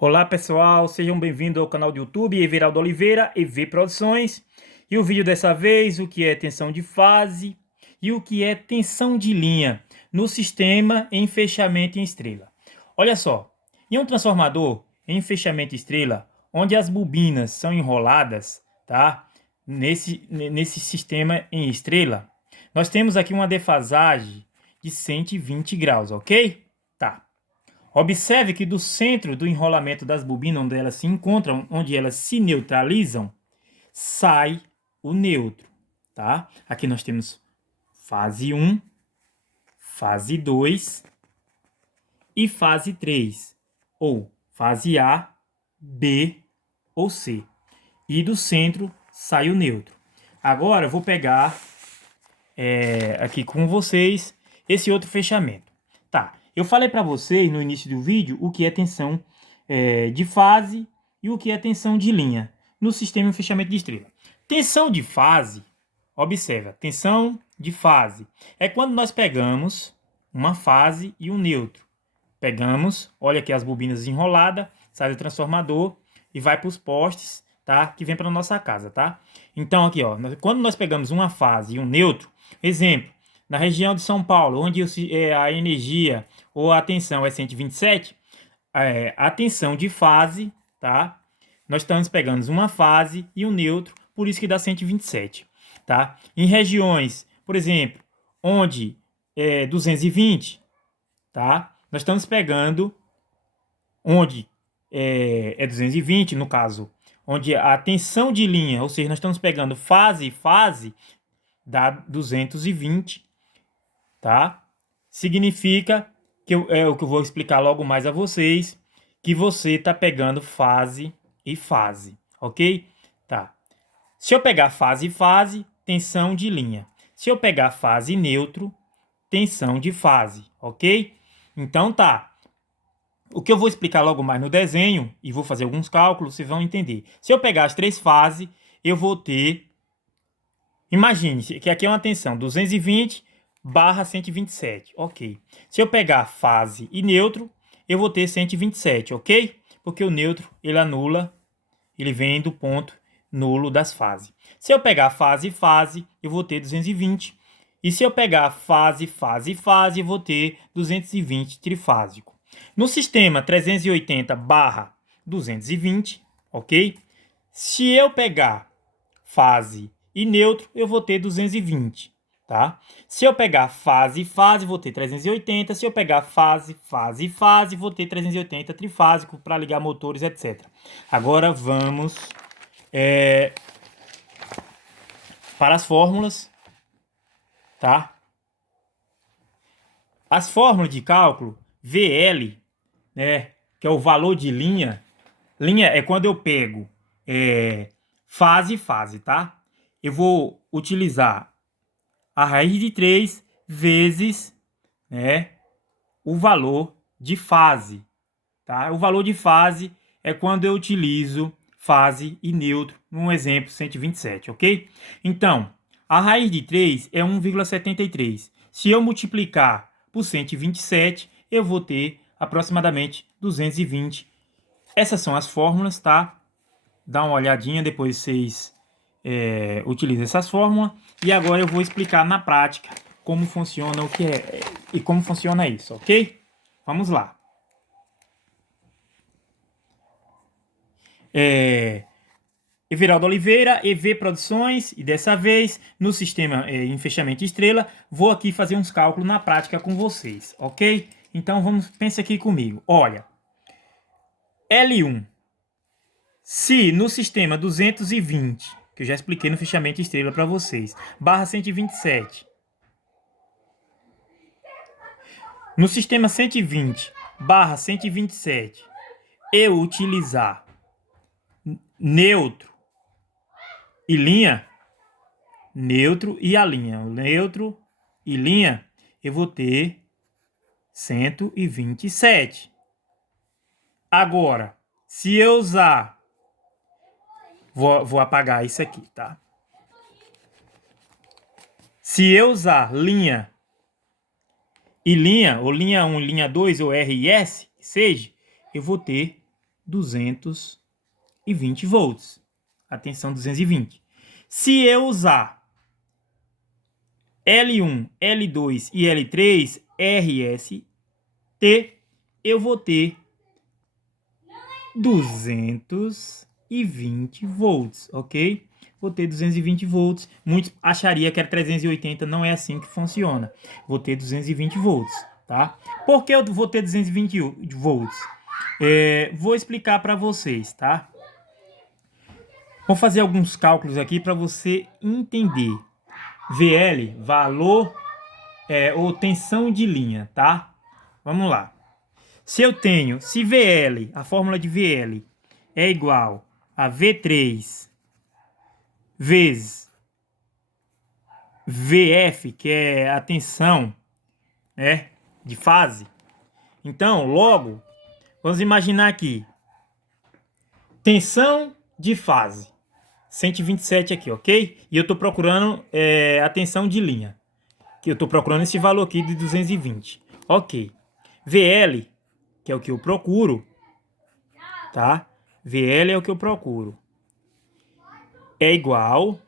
Olá pessoal, sejam bem-vindos ao canal do YouTube Everaldo Oliveira, EV Produções. E o vídeo dessa vez, o que é tensão de fase e o que é tensão de linha no sistema em fechamento em estrela. Olha só, em um transformador em fechamento estrela, onde as bobinas são enroladas, tá? Nesse sistema em estrela, nós temos aqui uma defasagem de 120 graus, ok? Tá. Observe que do centro do enrolamento das bobinas, onde elas se encontram, onde elas se neutralizam, sai o neutro, tá? Aqui nós temos fase 1, fase 2 e fase 3, ou fase A, B ou C. E do centro sai o neutro. Agora eu vou pegar aqui com vocês esse outro fechamento. Tá, eu falei para vocês no início do vídeo o que é tensão de fase e o que é tensão de linha no sistema de fechamento de estrela. Tensão de fase, observa, tensão de fase é quando nós pegamos uma fase e um neutro. Pegamos, olha aqui as bobinas enroladas, sai do transformador e vai para os postes, tá? Que vem para nossa casa, tá? Então aqui, ó, quando nós pegamos uma fase e um neutro, exemplo, na região de São Paulo, onde a energia ou a tensão é 127, a tensão de fase, tá? Nós estamos pegando uma fase e um neutro, por isso que dá 127, tá? Em regiões, por exemplo, onde é 220, tá? Nós estamos pegando onde é 220, no caso, onde a tensão de linha, ou seja, nós estamos pegando fase e fase, dá 220, tá? Significa que é o que eu vou explicar logo mais a vocês, que você está pegando fase e fase, ok? Tá. Se eu pegar fase e fase, tensão de linha. Se eu pegar fase e neutro, tensão de fase, ok? Então tá. O que eu vou explicar logo mais no desenho, e vou fazer alguns cálculos, vocês vão entender. Se eu pegar as três fases, eu vou ter... Imagine que aqui é uma tensão 220 barra 127, ok. Se eu pegar fase e neutro, eu vou ter 127, ok? Porque o neutro, ele anula, ele vem do ponto nulo das fases. Se eu pegar fase e fase, eu vou ter 220. E se eu pegar fase, fase e fase, eu vou ter 220 trifásico. No sistema 380 barra 220, ok? Se eu pegar fase e neutro, eu vou ter 220, tá? Se eu pegar fase e fase, vou ter 380. Se eu pegar fase, fase e fase, vou ter 380 trifásico para ligar motores, etc. Agora vamos para as fórmulas, tá? As fórmulas de cálculo, VL, né, que é o valor de linha. Linha é quando eu pego fase e fase, tá? Eu vou utilizar a raiz de 3 vezes, né, o valor de fase, tá? O valor de fase é quando eu utilizo fase e neutro, num exemplo 127, ok? Então, a raiz de 3 é 1,73. Se eu multiplicar por 127, eu vou ter aproximadamente 220. Essas são as fórmulas, tá? Dá uma olhadinha, depois vocês utilizam essas fórmulas. E agora eu vou explicar na prática como funciona o que é e como funciona isso, ok? Vamos lá. Everaldo Oliveira, EV Produções, e dessa vez, no sistema em fechamento estrela, vou aqui fazer uns cálculos na prática com vocês, ok? Então, pensa aqui comigo. Olha, L1, se no sistema 220, que eu já expliquei no fechamento estrela para vocês, barra 127, no sistema 120, barra 127, eu utilizar neutro e linha, neutro e a linha, neutro e linha, eu vou ter 127. Agora, se eu usar, vou apagar isso aqui, tá? Se eu usar linha e linha, ou linha 1, linha 2, ou R e S, seja, eu vou ter 220 volts. A tensão 220. Se eu usar L1, L2 e L3, RST, eu vou ter 220 volts, ok? Vou ter 220 volts. Muitos achariam que era 380, não é assim que funciona. Vou ter 220 volts, tá? Por que eu vou ter 220 volts? Vou explicar para vocês, tá? Vou fazer alguns cálculos aqui para você entender. VL, valor ou tensão de linha, tá? Vamos lá. Se VL, a fórmula de VL é igual a V3 vezes VF, que é a tensão, né, de fase. Então, logo, vamos imaginar aqui, tensão de fase, 127 aqui, ok? E eu estou procurando a tensão de linha, que eu estou procurando esse valor aqui de 220, ok? VL, que é o que eu procuro, tá? VL é o que eu procuro. É igual,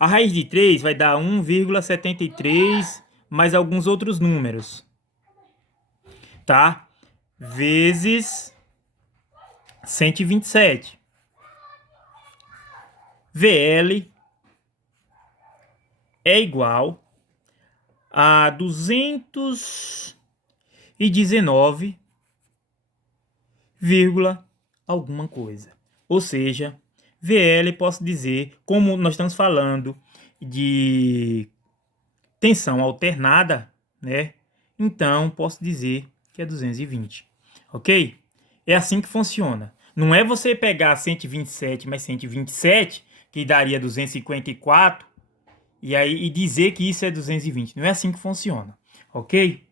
a raiz de 3 vai dar 1,73 mais alguns outros números, tá? Vezes 127. VL é igual a 219, alguma coisa. Ou seja, VL posso dizer, como nós estamos falando de tensão alternada, né? Então posso dizer que é 220, ok? É assim que funciona. Não é você pegar 127 mais 127, que daria 254, e dizer que isso é 220. Não é assim que funciona, ok?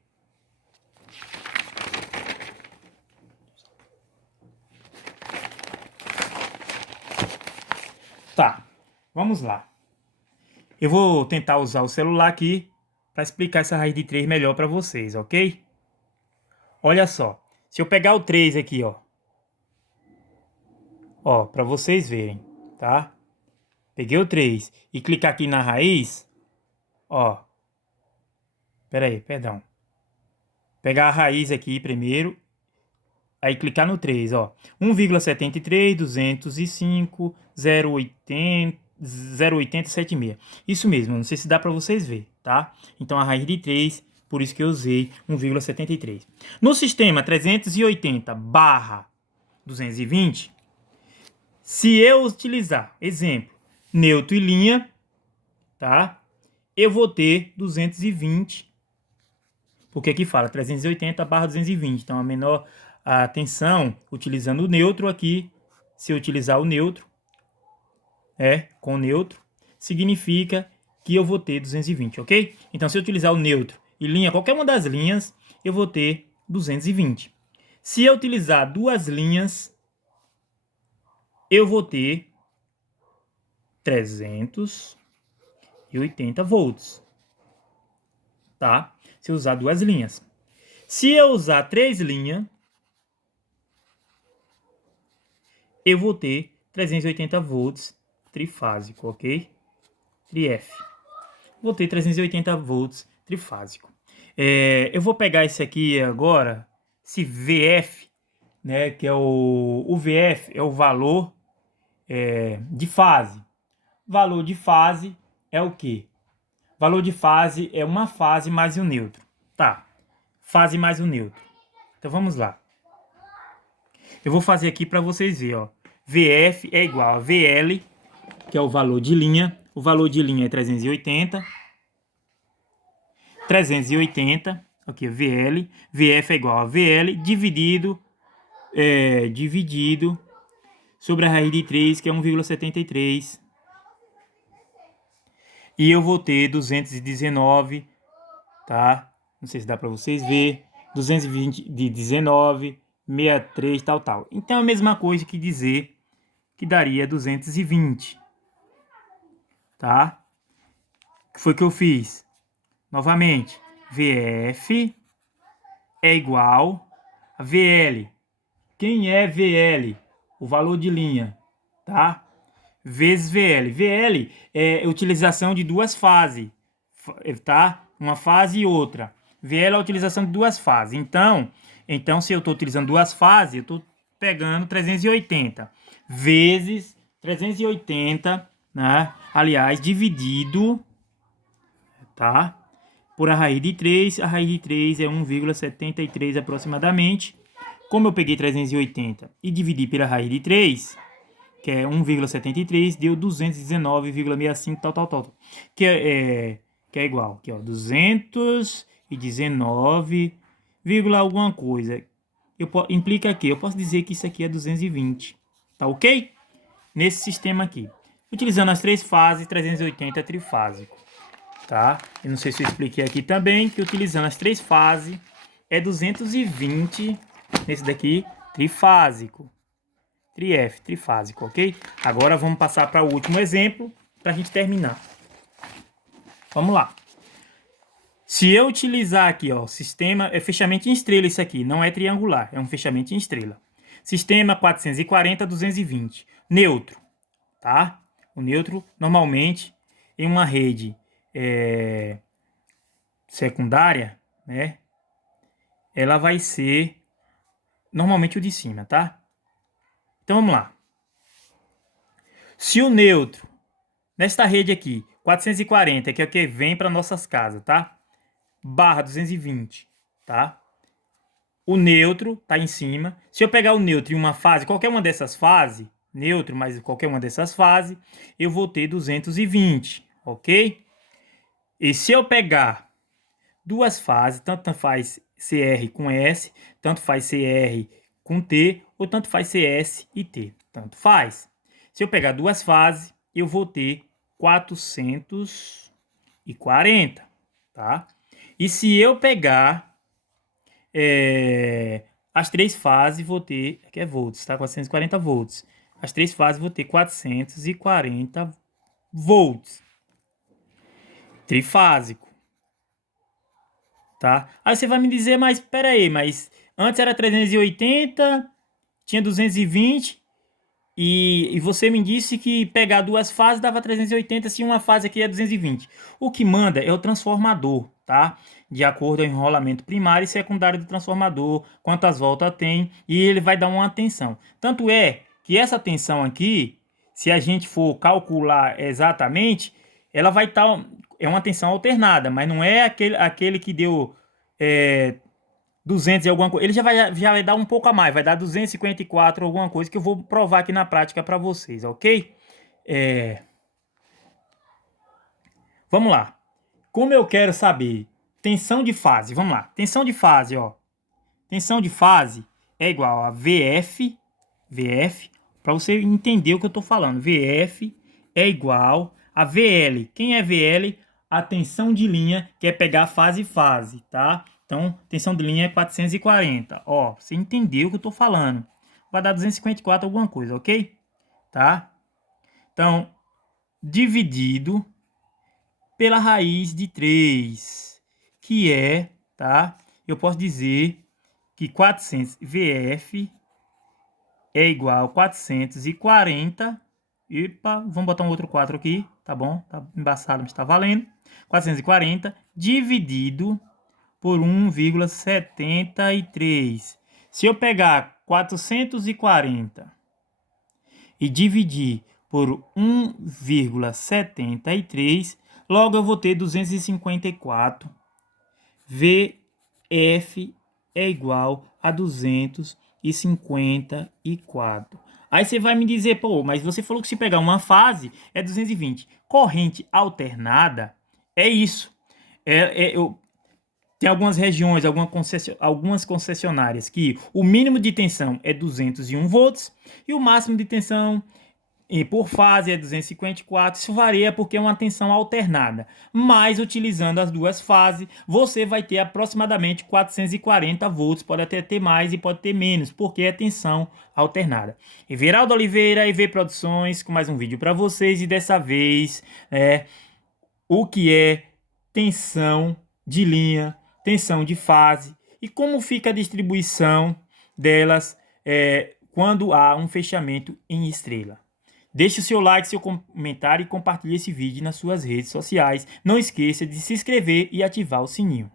Tá, vamos lá. Eu vou tentar usar o celular aqui para explicar essa raiz de 3 melhor para vocês, ok? Olha só, se eu pegar o 3 aqui, ó, para vocês verem, tá? Peguei o 3 e clicar aqui na raiz, ó. Pera aí, perdão. Pegar a raiz aqui primeiro, aí clicar no 3, ó. 1,73, 205, 0,8076. Isso mesmo, não sei se dá para vocês ver, tá? Então a raiz de 3, por isso que eu usei 1,73. No sistema 380/220, se eu utilizar, exemplo, neutro e linha, tá? Eu vou ter 220, porque aqui fala 380/220, então a menor a tensão utilizando o neutro aqui, se eu utilizar o neutro, com neutro, significa que eu vou ter 220, ok? Então se eu utilizar o neutro e linha, qualquer uma das linhas, eu vou ter 220. Se eu utilizar duas linhas, eu vou ter 380 volts, tá? Se eu usar duas linhas. Se eu usar três linhas, eu vou ter 380 volts trifásico, ok? Tri-F. Vou ter 380 volts trifásico. Eu vou pegar esse aqui agora, esse VF, né? Que é o VF é o valor de fase. Valor de fase é o quê? Valor de fase é uma fase mais o neutro. Tá, fase mais o neutro. Então vamos lá. Eu vou fazer aqui para vocês verem, ó. VF é igual a VL, que é o valor de linha. O valor de linha é 380. 380, aqui, VL. VF é igual a VL dividido sobre a raiz de 3, que é 1,73. E eu vou ter 219, tá? Não sei se dá para vocês ver. 220 de 19, 63, tal. Então é a mesma coisa que dizer que daria 220, tá? O que foi que eu fiz? Novamente, VF é igual a VL. Quem é VL? o valor de linha, tá? Vezes VL. VL é a utilização de duas fases, tá? Uma fase e outra. VL é a utilização de duas fases. Então se eu estou utilizando duas fases, eu estou pegando 380 vezes 380, né? Aliás, dividido, tá? Por a raiz de 3. A raiz de 3 é 1,73 aproximadamente. Como eu peguei 380 e dividi pela raiz de 3, que é 1,73, deu 219,65, tal. Que é igual, aqui, ó, 219, alguma coisa. Implica aqui, eu posso dizer que isso aqui é 220, tá ok? Nesse sistema aqui. Utilizando as três fases, 380 trifásico, tá? Eu não sei se eu expliquei aqui também, que utilizando as três fases, é 220, nesse daqui, trifásico. Trifásico, ok? Agora vamos passar para o último exemplo, para a gente terminar. Vamos lá. Se eu utilizar aqui, ó, sistema, é fechamento em estrela isso aqui, não é triangular, é um fechamento em estrela. Sistema 440, 220. Neutro, tá? O neutro, normalmente, em uma rede secundária, né? Ela vai ser, normalmente, o de cima, tá? Então, vamos lá. Se o neutro, nesta rede aqui, 440, que é o que vem para nossas casas, tá? Barra 220, tá? O neutro tá em cima. Se eu pegar o neutro em uma fase, qualquer uma dessas fases, neutro, mas qualquer uma dessas fases, eu vou ter 220, ok? E se eu pegar duas fases, tanto faz CR com S, tanto faz CR com T, ou tanto faz CS e T, tanto faz. Se eu pegar duas fases, eu vou ter 440, tá? E se eu pegar as três fases, vou ter, aqui é volts, tá? 440 volts. As três fases, vou ter 440 volts. Trifásico, tá? Aí você vai me dizer, mas peraí, mas antes era 380, tinha 220, e você me disse que pegar duas fases dava 380, se uma fase aqui é 220. O que manda é o transformador, tá? De acordo com o enrolamento primário e secundário do transformador, quantas voltas tem, e ele vai dar uma tensão. Tanto é que essa tensão aqui, se a gente for calcular exatamente, ela vai estar... é uma tensão alternada, mas não é aquele que deu 200 e alguma coisa. Ele já vai dar um pouco a mais, vai dar 254 alguma coisa, que eu vou provar aqui na prática para vocês, ok? Vamos lá. Como eu quero saber tensão de fase, vamos lá. Tensão de fase, ó. Tensão de fase é igual a VF, para você entender o que eu estou falando. VF é igual a VL. Quem é VL? A tensão de linha, que é pegar fase, tá? Então, tensão de linha é 440. Ó, você entendeu o que eu estou falando. Vai dar 254 alguma coisa, ok? Tá? Então, dividido pela raiz de 3, que é, tá? Eu posso dizer que 400 VF é igual a 440. Epa, vamos botar um outro 4 aqui, tá bom? Tá embaçado, mas tá valendo. 440 dividido por 1,73. Se eu pegar 440 e dividir por 1,73, logo eu vou ter 254. VF é igual a 254. Aí você vai me dizer, pô, mas você falou que se pegar uma fase é 220. Corrente alternada é isso. Tem algumas regiões, algumas concessionárias que o mínimo de tensão é 201 volts e o máximo de tensão por fase é 254. Isso varia porque é uma tensão alternada. Mas utilizando as duas fases, você vai ter aproximadamente 440 volts. Pode até ter mais e pode ter menos, porque é tensão alternada. Everaldo Oliveira, EV Produções, com mais um vídeo para vocês. E dessa vez, o que é tensão de linha, tensão de fase e como fica a distribuição delas quando há um fechamento em estrela. Deixe o seu like, seu comentário e compartilhe esse vídeo nas suas redes sociais. Não esqueça de se inscrever e ativar o sininho.